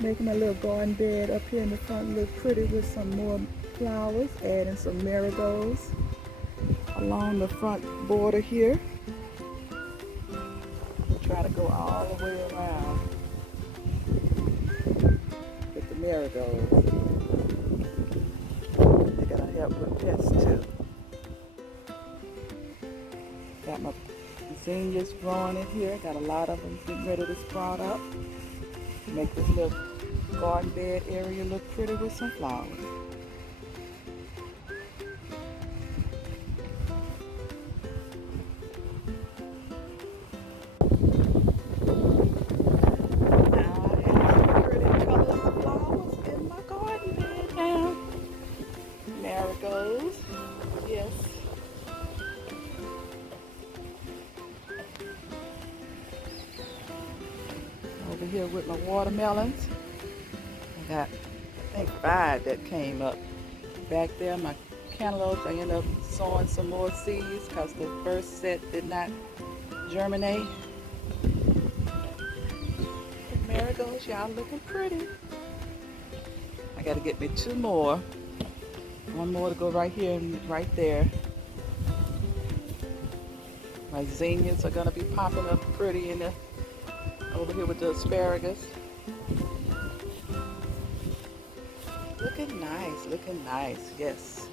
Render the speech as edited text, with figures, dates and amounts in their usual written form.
Making my little garden bed up here in the front look pretty with some more flowers, adding some marigolds along the front border here. Try to go all the way around with the marigolds. They gotta help with pests too. Got my zinnias growing in here. Got a lot of them getting ready to sprout up. Make this little garden bed area look pretty with some flowers. Now I have some pretty colorful flowers in my garden bed now. Marigolds, yes. Over here with my watermelons. I got, I think, 5 that came up. Back there, my cantaloupes, I ended up sowing some more seeds because the first set did not germinate. The marigolds, y'all looking pretty. I gotta get me 2 more. 1 more to go right here and right there. My zinnias are gonna be popping up pretty in the over here with the asparagus. Looking nice, yes.